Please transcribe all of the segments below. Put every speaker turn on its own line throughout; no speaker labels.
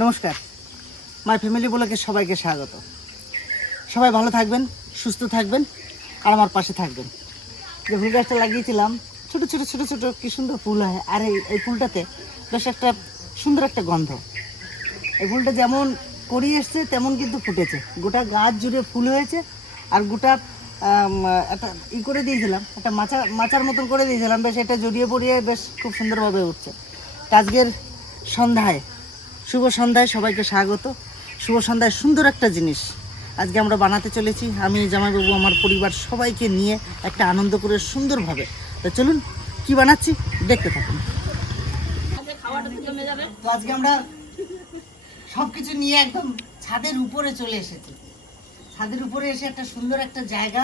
নমস্কার। My family বলেকে সবাইকে স্বাগত। সবাই ভালো থাকবেন, সুস্থ থাকবেন, আর আমার পাশে থাকবেন। যে ফুল গাছটা লাগিয়েছিলাম, ছোট ছোট ছোট ছোট, কি সুন্দর ফুল হয়। আর এই এই ফুলটাতে বেশ একটা সুন্দর একটা গন্ধ। এই ফুলটা যেমন করিয়ে এসছে, তেমন কিন্তু ফুটেছে। গোটা গাছ জুড়ে ফুল হয়েছে, আর গোটা একটা ই করে দিয়েছিলাম, একটা মাচা মাচার মতন করে দিয়েছিলাম, বেশ এটা জড়িয়ে পড়িয়ে বেশ খুব সুন্দরভাবে উঠছে। আজকের সন্ধ্যায়, শুভ সন্ধ্যায় সবাইকে স্বাগত। শুভ সন্ধ্যায় সুন্দর একটা জিনিস আজকে আমরা বানাতে চলেছি। আমি জামাইবাবু, আমার পরিবার সবাইকে নিয়ে একটা আনন্দ করে সুন্দরভাবে। তো চলুন, কি বানাচ্ছি দেখতে থাকুন। তো আজকে আমরা সবকিছু নিয়ে একদম ছাদের উপরে চলে এসেছি। ছাদের উপরে এসে একটা সুন্দর একটা জায়গা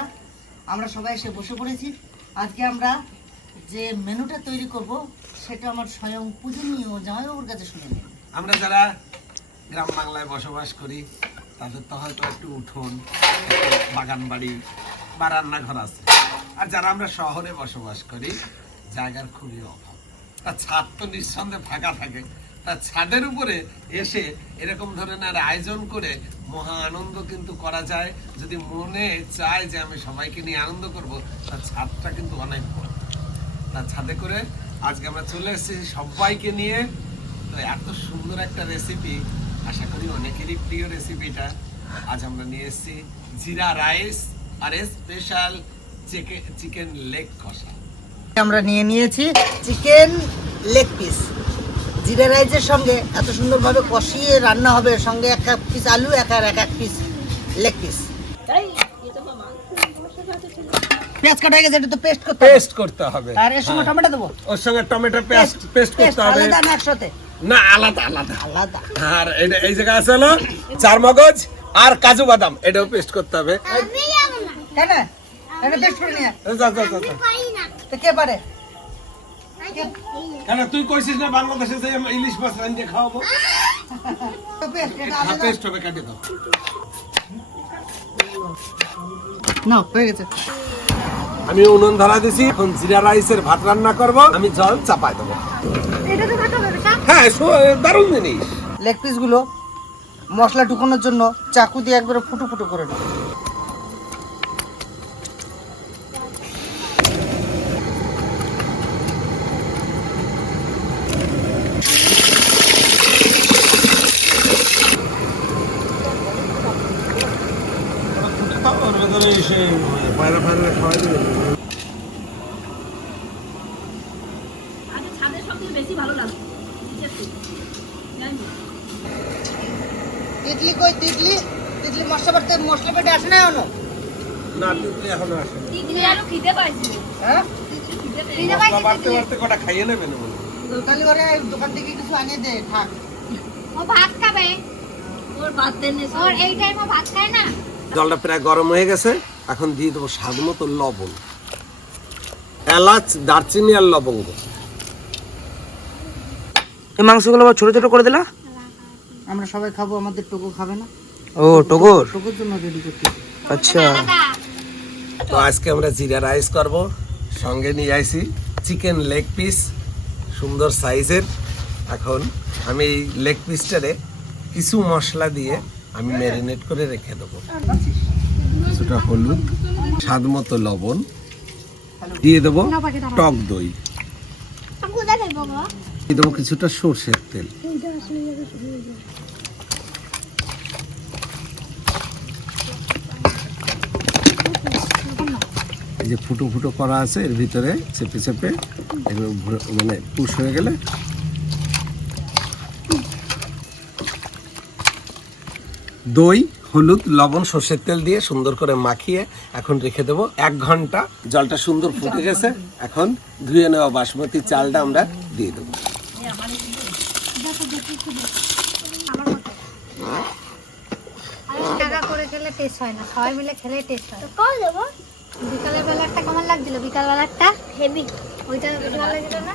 আমরা সবাই এসে বসে পড়েছি। আজকে আমরা যে মেনুটা তৈরি করব, সেটা আমার স্বয়ং পূজনীয় জামাইবাবুর কাছে শুনে নিন
আমরা যারা গ্রাম বাংলায় বসবাস করি, তাদের তো হয়তো একটু উঠোন বাগান বাড়ি বা রান্নাঘর আছে। আর যারা আমরা শহরে বসবাস করি, জায়গার খুবই অভাব। আর ছাদ তো নিঃসন্দেহে ফাঁকা থাকে। ছাদের উপরে এসে এরকম ধরনের আয়োজন করে মহা আনন্দ কিন্তু করা যায়। যদি মনে চায় যে আমি সবাইকে নিয়ে আনন্দ করব, তার ছাদটা কিন্তু অনেক বড়। তার ছাদে করে আজকে আমরা চলে এসেছি সবাইকে নিয়ে। তো এত সুন্দর একটা রেসিপি আশা করি অনেকেরই প্রিয় রেসিপিটা আজ আমরা নিয়ে এসেছি জিরা রাইস আর স্পেশাল চিকেন লেগ কষা।
আমরা নিয়ে নিয়েছি চিকেন লেগ পিস জিরা রাইসের সঙ্গে এত সুন্দরভাবে কষিয়ে রান্না হবে সঙ্গে এক এক পিস আলু এক আর এক এক পিস লেগ পিস পেঁয়াজ কাটা গেছে এটা তো পেস্ট করতে
পেস্ট করতে হবে।
আর এর সঙ্গে টমেটো দেবো?
ওর সঙ্গে টমেটো পেস্ট পেস্ট করতে হবে।
আলাদা না একসাথে?
না আলাদা আলাদা।
আলাদা।
আর এটা এই আছে হলো চার মগজ আর কাজু বাদাম এটাও পেস্ট করতে হবে।
কেন? এটা পেস্ট করে নিয়ে
যা, যা, যা, যা।
কে পারে?
কেন তুই কইছিস না বাংলাদেশে যে ইলিশ মাছ রান্ধিয়ে খাওয়াবো?
পেস্ট এটা আলাদা
পেস্ট হবে কাটে দাও।
না হয়ে গেছে।
আমি উনুন ধরা দিছি এখন জিরা রাইসের ভাত রান্না করব আমি জল চাপাই দেবো। হ্যাঁ দারুণ জিনিস।
লেগ পিসগুলো মশলা ঢুকানোর জন্য চাকু দিয়ে একবারে ফুটো ফুটো করে নেব
পয়লা পয়লা খাওয়াই দেবে
আগে ছাদের সব থেকে বেশি ভালো লাগতো নিচের থেকে। জানি।
তিতলি কই তিতলি তিতলি মশলা বাড়তে মশলা পেটে আসে না এখনও
না তুই এখনও আসেনি
তিতলি আরও খিদে পাইছিল।
হ্যাঁ
খিদে পেয়েছে। খিদে
মশলা
পাইছে
বাড়তে বাড়তে কটা খাইয়ে নেবেন।
তাহলে দোকান থেকে কিছু আনিয়ে দে থাক
ও ভাত খাবে
ওর দেন
ওর এই টাইমে ভাত খায় না
জলটা প্রায় গরম হয়ে গেছে। এখন দিয়ে দেবো স্বাদ মতো লবণ। এলাচ দারচিনি আর লবঙ্গ।
এই মাংসগুলো আবার ছোট ছোট করে দিলা?
আমরা সবাই খাব আমাদের টোকো খাবে না।
ও টগর
টোকোর জন্য রেডি করতে
আচ্ছা।
তো আজকে আমরা জিরা রাইস করব। সঙ্গে নিয়ে আইছি চিকেন লেগ পিস সুন্দর সাইজের। এখন আমি এই লেগ পিসটারে কিছু মশলা দিয়ে আমি ম্যারিনেট করে রেখে দেবো। কিছুটা হলুদ, স্বাদ মতো লবণ। দিয়ে দেবো টক দই। দিয়ে দেবো কিছুটা সর্ষের তেল। যে ফুটো ফুটো করা আছে, এর ভিতরে চেপে চেপে মানে পুশ হয়ে গেলে দই হলুদ লবণ সর্ষের তেল দিয়ে সুন্দর করে মাখিয়ে এখন রেখে দেবো। এক ঘণ্টা জলটা সুন্দর ফুটে গেছে। এখন ধুয়ে নেওয়া বাসমতি চালটা আমরা দিয়ে দেবো।
টাকা করে খেলে টেস্ট হয় না। সবাই মিলে খেলে টেস্ট হয়। কল দেবো? বিকালের বেলাটা কেমন লাগছিল? বিকাল বেলাটা হেভি ওইটা ভালো লাগছিল না?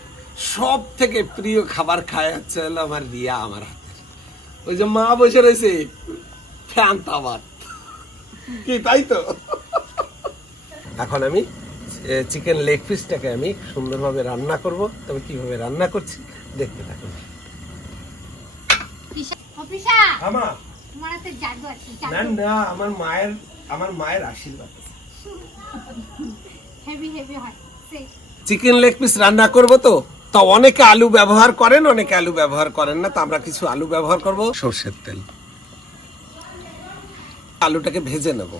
সব থেকে প্রিয় খাবার খায় হচ্ছে হলো আমার রিয়া আমার হাতের ওই যে মা বসে রয়েছে ফ্যান তাবাত কি তাই তো? এখন আমি চিকেন লেগ পিসটাকে আমি সুন্দরভাবে রান্না করব। তবে কীভাবে রান্না করছি দেখতে থাকুন।
অফিসা
আমা!
তোমার হাতে জাদু আছে
না না আমার মায়ের আমার মায়ের আশীর্বাদ।
হেভি হেভি হয়
চিকেন লেগ পিস রান্না করব তো? তা অনেকে আলু ব্যবহার করেন অনেকে আলু ব্যবহার করেন না তা আমরা কিছু আলু ব্যবহার করব। সর্ষের তেল। আলুটাকে ভেজে নেব।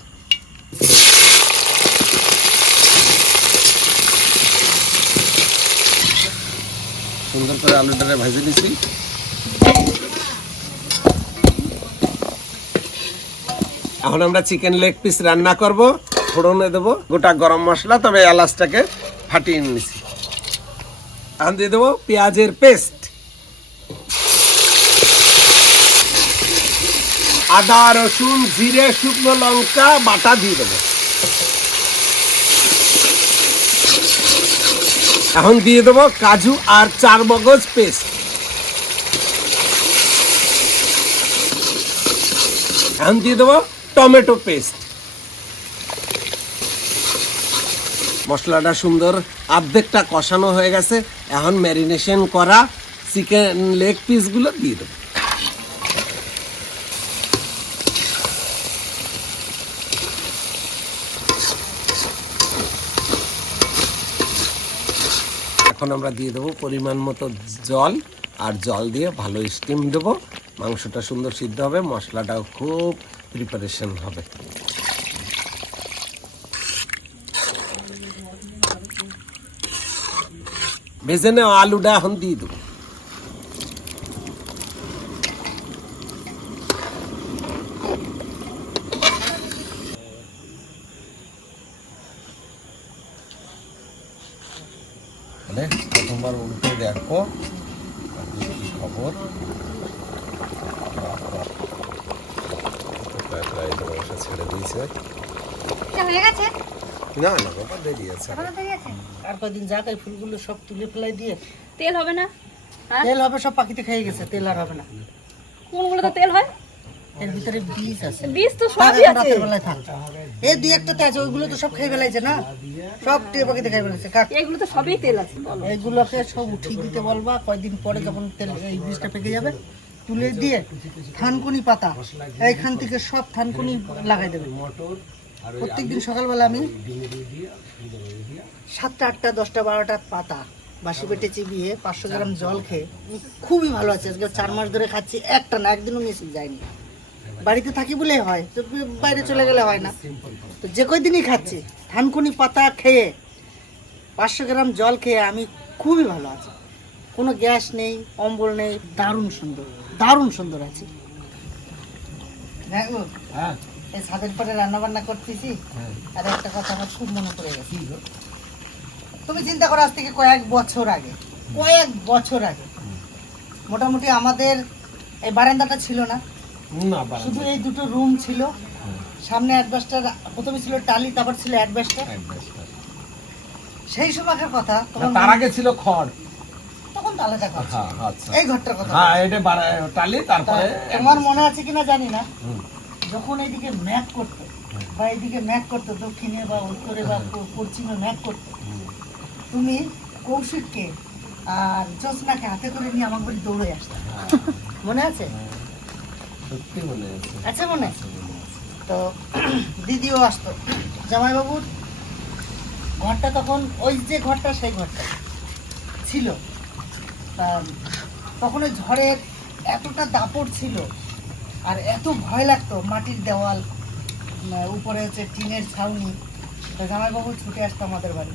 সুন্দর করে আলুটাকে ভেজে নিছি এখন আমরা চিকেন লেগ পিস রান্না করব ফোড়নে দেবো গোটা গরম মশলা তবে এলাচটাকে ফাটিয়ে নিছি এখন দিয়ে দেবো পেঁয়াজের পেস্ট। আদা, রসুন, জিরে, শুকনো লঙ্কা, বাটা দিয়ে দেবো। এখন দিয়ে দেবো কাজু আর চার মগজ পেস্ট। এখন দিয়ে দেবো টমেটো পেস্ট। মশলাটা সুন্দর, অর্ধেকটা কষানো হয়ে গেছে। এখন ম্যারিনেশন করা চিকেন লেগ পিসগুলো দিয়ে দেবো। এখন আমরা দিয়ে দেবো পরিমাণ মতো জল, আর জল দিয়ে ভালো স্টিম দেবো। মাংসটা সুন্দর সিদ্ধ হবে, মশলাটাও খুব প্রিপারেশন হবে। ভেজে নেওয়া আলুটা এখন দিয়ে দেবো। তাহলে প্রথমবার উল্টে দেখো কি খবর। ছেড়ে দিয়েছে।
হয়ে গেছে
না না বাবা দেরি আছে।
আর কদিন যাক এই ফুলগুলো সব তুলে ফেলাই দিয়ে।
তেল হবে না? হ্যাঁ?
তেল হবে সব পাখিতে খেয়ে গেছে তেল আর হবে না।
কোনগুলো তো তেল হয়?
এর ভিতরে বীজ আছে।
বীজ তো সবই আছে।
রাতের বেলায় থাক। এই দুই একটা তো আছে ওইগুলো তো সব খেয়ে ফেলাইছে না? সব টিয়া পাখিতে খেয়ে ফেলাইছে। কাক?
তো সবই তেল আছে
এইগুলোকে সব উঠিয়ে দিতে বলবা কয়দিন পরে যখন তেল এই বীজটা পেকে যাবে তুলে দিয়ে থানকুনি পাতা এইখান থেকে সব থানকুনি লাগাই দেবে। প্রত্যেকদিন সকালবেলা আমি সাতটা আটটা দশটা বারোটা পাতা বাসি পেটে চিবিয়ে পাঁচশো গ্রাম জল খেয়ে খুবই ভালো আছে। আজকে চার মাস ধরে খাচ্ছি একটা না একদিনও মিস যায়নি। বাড়িতে থাকি বলেই হয় তো বাইরে চলে গেলে হয় না। তো যে কয়দিনই খাচ্ছি থানকুনি পাতা খেয়ে পাঁচশো গ্রাম জল খেয়ে আমি খুবই ভালো আছি। কোনো গ্যাস নেই অম্বল নেই দারুণ সুন্দর দারুণ সুন্দর আছি।
হ্যাঁ।
এই ছাদের পরে রান্না বান্না করতেছি আর একটা কথা আমার খুব মনে পড়ে গেছে। তুমি চিন্তা করো আজ থেকে কয়েক বছর আগে কয়েক বছর আগে মোটামুটি আমাদের এই বারান্দাটা ছিল না। শুধু এই দুটো রুম ছিল। সামনে অ্যাডভাস্টার প্রথমে ছিল টালি তারপর ছিল অ্যাডভাস্টার সেই সময়কার কথা
তার আগে ছিল খড়।
তখন আলাদা কথা।
হ্যাঁ আচ্ছা।
এই ঘরটার কথা।
হ্যাঁ এটা টালি তারপরে
তা তোমার মনে আছে কিনা জানি না। যখন এইদিকে ম্যাক করতো বা এইদিকে ম্যাক করতো দক্ষিণে বা উত্তরে বা পশ্চিমে ম্যাক করতো তুমি কৌশিককে আর জ্যোৎস্নাকে হাতে করে নিয়ে আমার বাড়ি দৌড়ে আসতে। মনে আছে?
সত্যি মনে আছে।
আছে? মনে তো দিদিও আসতো। জামাইবাবুর ঘরটা তখন ওই যে ঘরটা সেই ঘরটা ছিল। তখন ওই ঝড়ের এতটা দাপট ছিল আর এত ভয় লাগতো মাটির দেওয়াল উপরে হচ্ছে টিনের ছাউনি তো জামাইবাবু ছুটে আসতো আমাদের বাড়ি।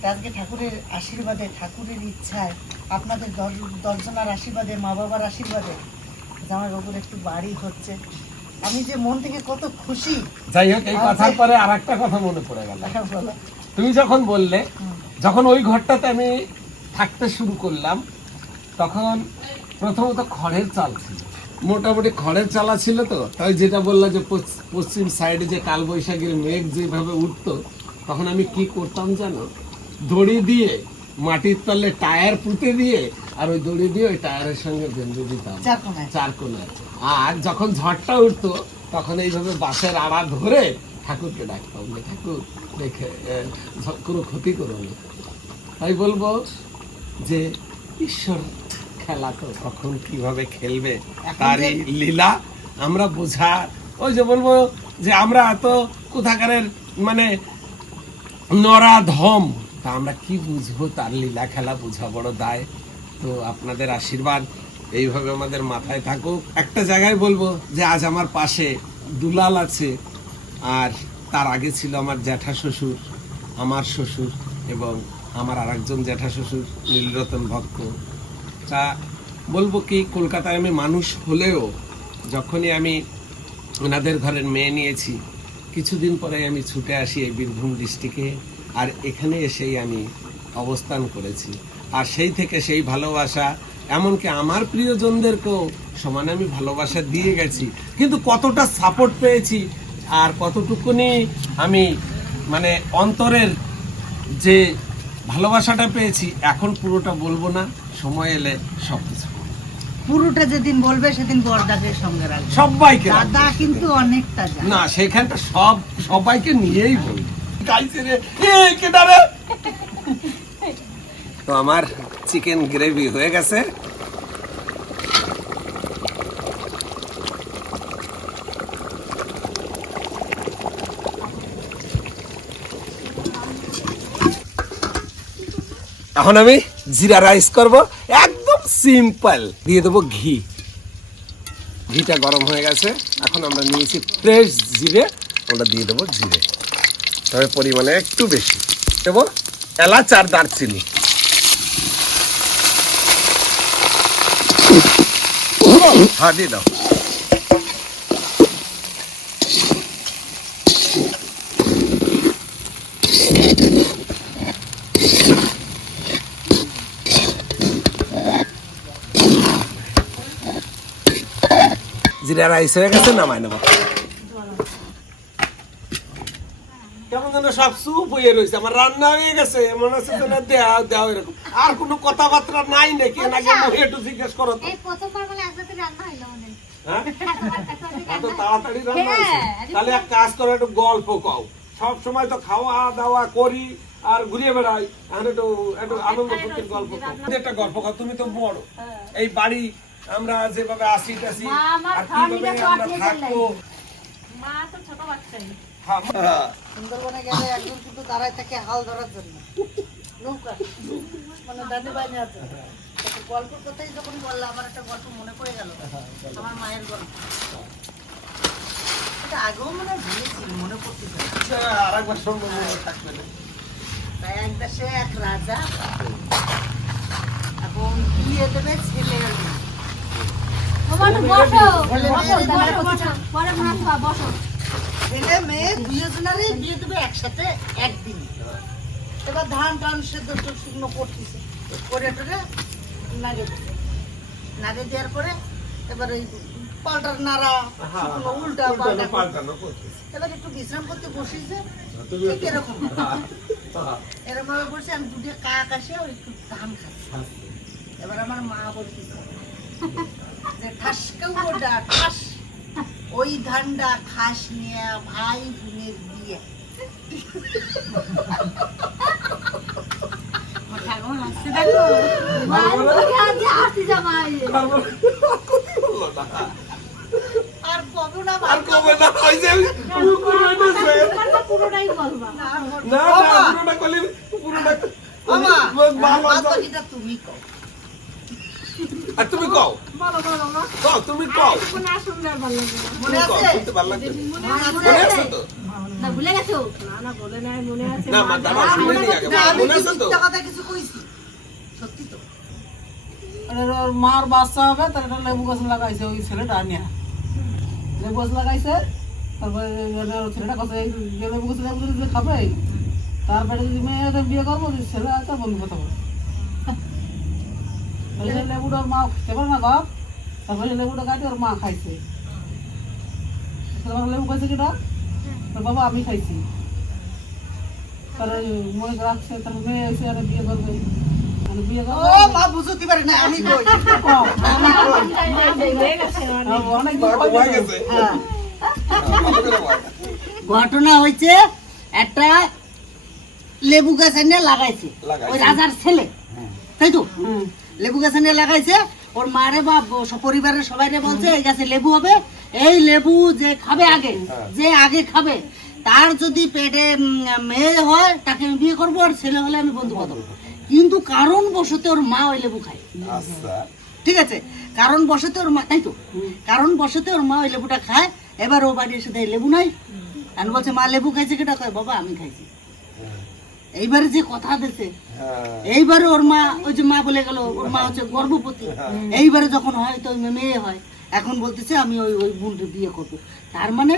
তা আজকে ঠাকুরের আশীর্বাদে ঠাকুরের ইচ্ছায় আপনাদের দশ দশজনার আশীর্বাদে মা বাবার আশীর্বাদে জামাইবাবুর একটু বাড়ি হচ্ছে। আমি যে মন থেকে কত খুশি।
যাই হোক এই কথার পরে আর একটা কথা মনে পড়ে গেল।
বলো।
তুমি যখন বললে যখন ওই ঘরটাতে আমি থাকতে শুরু করলাম তখন প্রথমত খড়ের চাল ছিল। মোটামুটি খড়ের চালা ছিল তো তাই যেটা বললা যে পশ্চিম সাইডে যে কালবৈশাখীর মেঘ যেভাবে উঠতো তখন আমি কি করতাম জানো? দড়ি দিয়ে মাটির তলে টায়ার পুঁতে দিয়ে আর ওই দড়ি দিয়ে ওই টায়ারের সঙ্গে বেঁধে দিতাম।
চার কোনায়
আর যখন ঝড়টা উঠতো তখন এইভাবে বাঁশের আড়া ধরে ঠাকুরকে ডাকতাম যে ঠাকুর দেখে কোনো ক্ষতি করো না। তাই বলব যে ঈশ্বর খেলা তো। কখন কীভাবে খেলবে তারই লীলা আমরা বোঝা ওই যে বলব যে আমরা এত কোথাকারের মানে নরা ধম তা আমরা কি বুঝব? তার লীলা খেলা বোঝা বড় দায়। তো আপনাদের আশীর্বাদ এইভাবে আমাদের মাথায় থাকুক। একটা জায়গায় বলব যে আজ আমার পাশে দুলাল আছে আর তার আগে ছিল আমার জ্যাঠা শ্বশুর আমার শ্বশুর এবং আমার আরেকজন জ্যাঠা শ্বশুর নীলরতন ভক্ত। তা বলব কি, কলকাতায় আমি মানুষ হলেও যখনই আমি ওনাদের ঘরের মেয়ে নিয়েছি, কিছুদিন পরে আমি ছুটে আসি এই বীরভূম ডিস্ট্রিক্টে আর এখানে এসেই আমি অবস্থান করেছি। আর সেই থেকে সেই ভালোবাসা, এমনকি আমার প্রিয়জনদেরকেও সমানে আমি ভালোবাসা দিয়ে গেছি। কিন্তু কতটা সাপোর্ট পেয়েছি আর কতটুকুনি আমি মানে অন্তরের যে ভালোবাসাটা পেয়েছি, এখন পুরোটা বলব না। সময় এলে সব কিছু
পুরোটা যেদিন বলবে সেদিন বরদাকে সঙ্গে রাখবে।
সবাইকে।
দাদা কিন্তু অনেকটা যায়।
না সেখানটা সব সবাইকে নিয়েই বলবে। গাইছে রে। এ, কে রে? তো আমার চিকেন গ্রেভি হয়ে গেছে। এখন আমি জিরা রাইস করব। একদম সিম্পল। দিয়ে দেবো ঘি। ঘিটা গরম হয়ে গেছে। এখন আমরা নিয়েছি ফ্রেশ জিরে। আমরা দিয়ে দেবো জিরে। তবে পরিমাণে একটু বেশি। দেবো এলাচ আর দারচিনি। হ্যাঁ দিয়ে দাও। জিরা রাইস হয়ে গেছে নামাই নেব। কেমন যেন সব সুপ হয়ে রয়েছে আমার রান্না হয়ে গেছে মনে হচ্ছে যেন দেওয়া দেওয়া এরকম। আর কোনো কথাবার্তা নাই নাকি? নাকি একটু জিজ্ঞেস করো তো।
এই প্রথমবার বলে একসাথে রান্না হইল মনে হয়।
এত তাড়াতাড়ি রান্না হয়েছে? তাহলে এক কাজ করো একটু গল্প কও। সব সময় তো খাওয়া দাওয়া করি আর ঘুরিয়ে বেড়াই। এখন একটু একটু আনন্দ ফুর্তির গল্প একটা গল্প কও তুমি তো বড়। এই বাড়ি আমরা যেভাবে আসি টাসি আর কীভাবে আমরা থাকব?
মা তো ছোট বাচ্চাই
হ্যাঁ।
সুন্দরবনে গেলে একজন কিন্তু দাঁড়ায় থাকে হাল ধরার জন্য। নৌকা। মানে দাদু বাইনে আছে। গল্পের কথাই যখন বললাম আমার একটা গল্প মনে পড়ে গেল। আমার মায়ের গল্প। এটা আগেও মনে ভুলেছি মনে।
আচ্ছা, আরেকবার শুনব মনে থাকবে না।
তাই এক দেশে এক রাজা। এবং বিয়ে দেবে ছেলের ছেলে মেয়ে দুজনেরই বিয়ে দেবে একসাথে একদিন। এবার ধান টান সেদ্ধ শুকনো করতেছে। করে টোরে নাগে দিছে নাগে দেওয়ার পরে এবার ওই পাল্টার নাড়া শুকনো উল্টা পাল্টা করে। এবার একটু বিশ্রাম করতে বসিয়েছে ঠিক এরকম।
হ্যাঁ,
এরকম ভাবে বলছে আমি দুটো কাক আসে ওই একটু ধান খাচ্ছি। এবার আমার মা বলতেছে যে ঠাসকেও ঠাস ওই ধানটা খাস নিয়ে ভাই বোনের বিয়ে। আর কবে না
আর কবে না ওই যে
পুরোটাই বলবা
না না পুরোটা পুরোটা
তুমি কও।
আর তুমি কও?
বলো বলো মা।
কও তুমি কও।
না শুনলে ভালো
মনে আছে?
শুনতে ভালো লাগবে
মনে
মনে
আছে?
আছে তো?
না ভুলে গেছো? না না বলে নাই মনে আছে
না মা। দাঁড়াও শুনে নি আগে মনে আছে তো?
কথা কিছু কইছি। সত্যি তো।
মার বাচ্চা হবে তার একটা লেবু গাছ লাগাইছে ওই ছেলেটা নিয়ে লেবু গাছ লাগাইছে তারপরে ছেলেটা কথা লেবু গাছ লেবু খাবে তারপরে যদি মেয়ে বিয়ে করব ছেলে আছে বন্ধু কথা বলে ওই লেবুটা মা খেতে পারে না বাপ তারপরে লেবুটা কাটে ওর মা খাইছে। তারপরে লেবু খাইছে কিটা? তোর বাবা আমি খাইছি। তা মনে রাখছে তার মেয়ে এসে আর বিয়ে করবে। মানে বিয়ে
ও
করবে
মা বুঝতে পারে না আমি কই?
অনেক দিন পর
হয়ে
হ্যাঁ। ঘটনা হয়েছে একটা লেবু গাছ এনে লাগাইছে।
লাগাইছে।
ওই রাজার ছেলে। তাই তো? লেবু গাছ এনে লাগাইছে ওর মারে বা পরিবারের সবাই বলছে এই গাছে লেবু হবে এই লেবু যে খাবে আগে যে আগে খাবে তার যদি পেটে মেয়ে হয় তাকে আমি বিয়ে করব আর ছেলে হলে আমি বন্ধু করব কিন্তু কারণ বশত ওর মা ওই লেবু খায়।
আচ্ছা।
ঠিক আছে? কারণ বসতে ওর মা তাই তো? কারণ বসতে ওর মা ওই লেবুটা খায় এবার ও বাড়ি এসে দেয় লেবু নাই? আমি বলছে মা লেবু খাইছে কেটা কয় বাবা আমি খাইছি। এইবারে যে কথা দিছে
হ্যাঁ।
এইবারে ওর মা ওই যে মা বলে গেল ওর মা হচ্ছে গর্ভবতী। এইবারে যখন হয় তো ওই মেয়ে হয়। এখন বলতেছে আমি ওই ওই বোনকে বিয়ে করব। তার মানে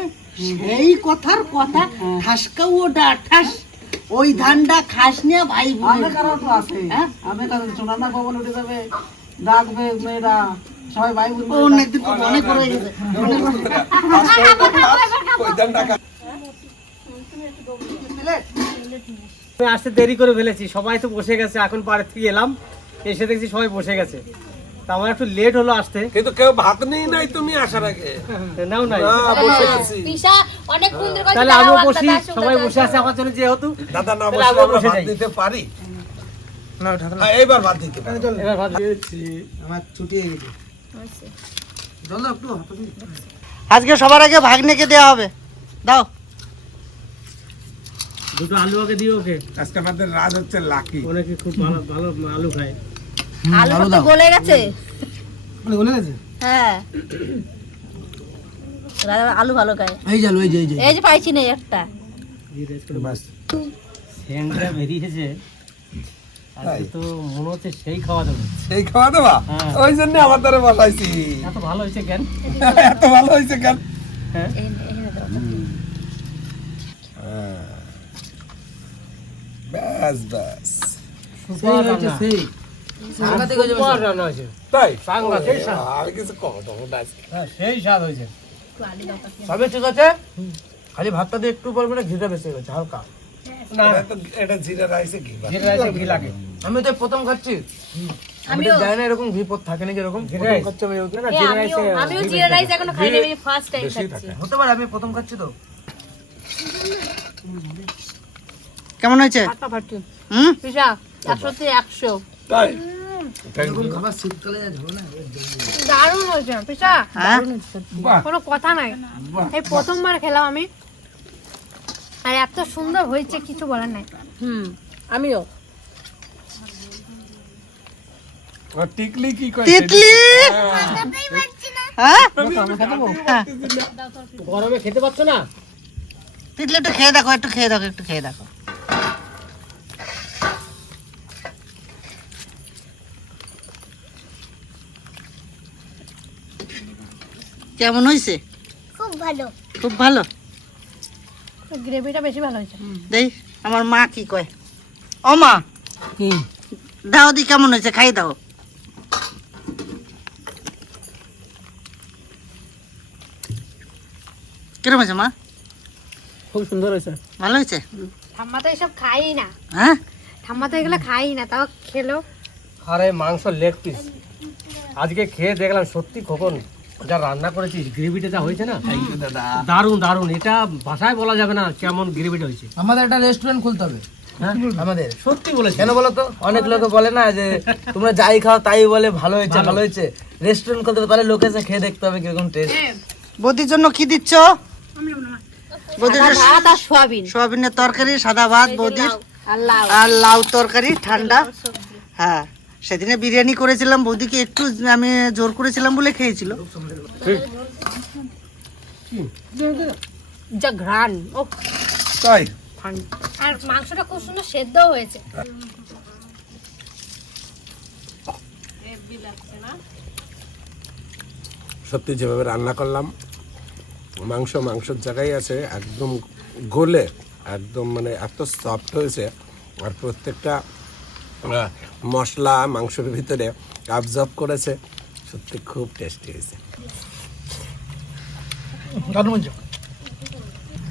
সেই কথার কথা ঠাসকা ও ডা ঠাস। ওই ধানটা খাস নিয়ে ভাই বোনের
কারণ তো আছে।
হ্যাঁ?
অনেক কারণ সোনানা ভবন উঠে যাবে? ডাকবে মেয়েরা সবাই ভাই বোন
অনেক বড় হয়ে গেছে। অনেক বড় হয়ে গেছে।
আমি আসতে দেরি করে ফেলেছি। সবাই তো বসে গেছে এখন বাড়ি থেকে এলাম। এসে দেখছি সবাই বসে গেছে। আমার একটু লেট হলো আসতে।
কিন্তু কেউ ভাত নেই নাই তুমি আসার আগে?
নাও নাই।
বসে আছি।
অনেক সুন্দর
তাহলে আমিও বসি। সবাই বসে আছে আমার জন্য যেহেতু।
দাদা না বসে আমরা ভাত দিতে পারি? হ্যাঁ, এইবার ভাত দিতে পারি।
এবার ভাত
আজকে সবার আগে ভাগ্নেকে দেওয়া হবে। দাও।
দুটো আলু আগে দিও ওকে।
আজকে আমাদের রাজ হচ্ছে লাকি।
অনেকে খুব ভালো ভালো আলু খায়।
আলু তো গলে গেছে।
বলে গেছে?
হ্যাঁ। রাজা আলু ভালো খায়।
এই যালো এই যে এই যে
এই যে। পাইছি না একটা।
সেন্টটা বেরিয়েছে। আজকে তো মনে হচ্ছে সেই খাওয়া যাবে
সেই খাওয়া দেবা
হ্যাঁ।
ওই জন্য আমার দ্বারা বসাইছি।
এত ভালো হয়েছে কেন?
এত ভালো হয়েছে কেন?
হ্যাঁ।
তাই আর কিছু
হ্যাঁ সেই স্বাদ হয়েছে
সবই ঠিক আছে খালি ভাতটা দিয়ে একটু পর ঘিটা বেশি গেছে হালকা
এটা জিরা রাইসে কি
জিরা রাইসে ঘি লাগে
আমি তো প্রথম খাচ্ছি আমি জানি না এরকম ঘি পথ থাকে নাকি এরকম? খাচ্ছি আমি।
না, জিরা রাইসে
আমিও জিরা রাইস এখনও খাইনি আমি ফার্স্ট টাইম খাচ্ছি
হতে পারে আমি প্রথম খাচ্ছি তো
কেমন হয়েছে? হুম?
একশোতে একশো।
তাই?
দারুণ হয়েছে পিসা
হ্যাঁ?
কোনো কথা নাই। এই প্রথমবার খেলাম আমি। আর এত সুন্দর হয়েছে কিছু বলার নাই।
হুম আমিও।
টিকলি কি কয়?
তিতলি হ্যাঁ?
গরমে খেতে পাচ্ছ না?
একটু খেয়ে দেখো একটু খেয়ে দেখো একটু খেয়ে দেখো। কেমন হয়েছে?
খুব ভালো।
খুব ভালো?
গ্রেভিটা বেশি ভালো হয়েছে।
দেই আমার মা কি কয়? ও মা দাও দি কেমন হয়েছে? খাই দাও। কিরম হয়েছে মা?
খুব সুন্দর হয়েছে।
ভালো হয়েছে?
ঠাম্মা তো এসব খাই না।
হ্যাঁ?
ঠাম্মা তো এগুলো খাই না তাও খেলো।
আরে মাংস লেগ পিস আজকে খেয়ে দেখলাম সত্যি খোকন। যা রান্না করেছিস গ্রেভিটা যা হয়েছে না? দারুণ দারুণ এটা ভাষায় বলা যাবে না কেমন গ্রেভিটা হয়েছে।
আমাদের একটা রেস্টুরেন্ট খুলতে হবে।
হ্যাঁ?
আমাদের।
সত্যি বলেছে
কেন বলো তো? অনেক লোকে বলে না যে তোমরা যাই খাও তাই বলে ভালো হয়েছে ভালো। হয়েছে। রেস্টুরেন্ট খুলতে হবে তাহলে লোক এসে খেয়ে দেখতে হবে কীরকম টেস্ট
বৌদির জন্য কি দিচ্ছ? সোয়াবিনের তরকারি সাদা ভাত বৌদির।
আর লাউ।
তরকারি ঠান্ডা। হ্যাঁ। সেদিনে বিরিয়ানি করেছিলাম বৌদিকে একটু আমি জোর করেছিলাম বলে খেয়েছিল।
যা ঘ্রাণ ও।
তাই?
আর মাংসটা খুব সুন্দর সেদ্ধ হয়েছে।
সত্যি যেভাবে রান্না করলাম মাংস মাংসের জায়গায় আছে একদম গলে একদম মানে এত সফট হয়েছে আর প্রত্যেকটা মশলা মাংসের ভিতরে অবজর্ভ করেছে। সত্যি খুব টেস্টি হয়েছে।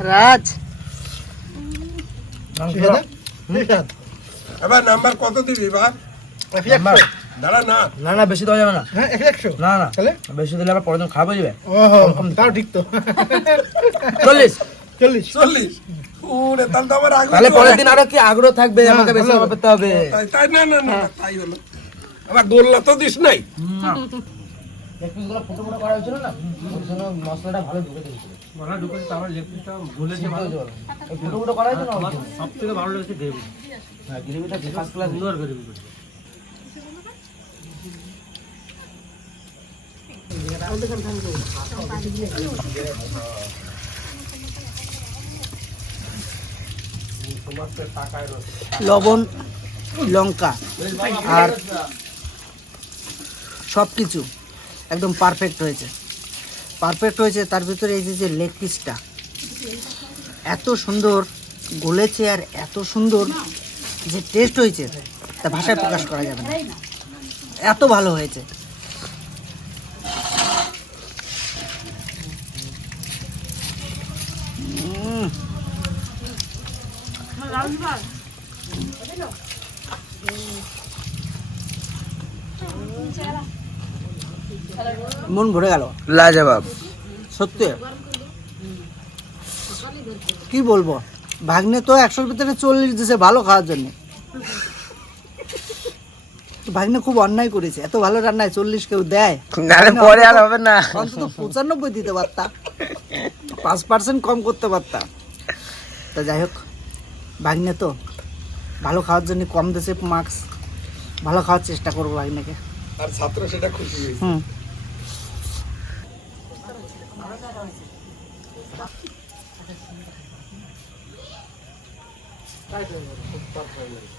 রাজ।
এবার নাম্বার কত দিবি বা? দাঁড়া না।
না না বেশি দেওয়া যাবে না।
হ্যাঁ একশো।
না না
তাহলে?
বেশি দিলে আবার পরের দিন যাবে।
ঠিক তো।
চল্লিশ।
চল্লিশ।
চল্লিশ। ওরে তাহলে তো আমার আগ্রহ
তাহলে পরের দিন আরও কি আগ্রহ থাকবে আমাকে বেশি পেতে হবে?
তাই তাই না না না তাই হলো। আবার গোল্লা তো দিস নাই।
লেগপিসগুলো ফুটো ফুটো করা হয়েছিল না? মশলাটা ভালো ঢুকে দিয়েছিল।
মশলা ঢুকেছে তারপর লেগ পিসটা ভুলেছে ভালো।
ফুটো ফুটো করা হয়েছিল না
সব থেকে ভালো লেগেছে গ্রেভি
হ্যাঁ গ্রেভিটা ফার্স্ট ক্লাস
সুন্দর গ্রেভি করছে।
লবণ, লঙ্কা আর সব কিছু একদম পারফেক্ট হয়েছে। পারফেক্ট হয়েছে, তার ভিতরে এই যে লেগ পিসটা এত সুন্দর গলেছে আর এত সুন্দর যে টেস্ট হয়েছে, তা ভাষায় প্রকাশ করা যাবে না। এত ভালো হয়েছে। মন ভরে গেল।
লাজবাব।
সত্যি? কি বলব? ভাগ্নে তো একশোর ভিতরে চল্লিশ দিছে ভালো খাওয়ার জন্য। ভাগ্নে খুব অন্যায় করেছে এত ভালো রান্নায় চল্লিশ কেউ দেয়?
পরে আর হবে না।
অন্তত পঁচানব্বই দিতে পারতাম। পাঁচ পার্সেন্ট কম করতে পারতাম। তা যাই হোক ভাগ্নে তো ভালো খাওয়ার জন্য কম দেশে মার্কস ভালো খাওয়ার চেষ্টা করব ভাগ্নেকে।
আর ছাত্র সেটা খুশি হয়েছে
হুম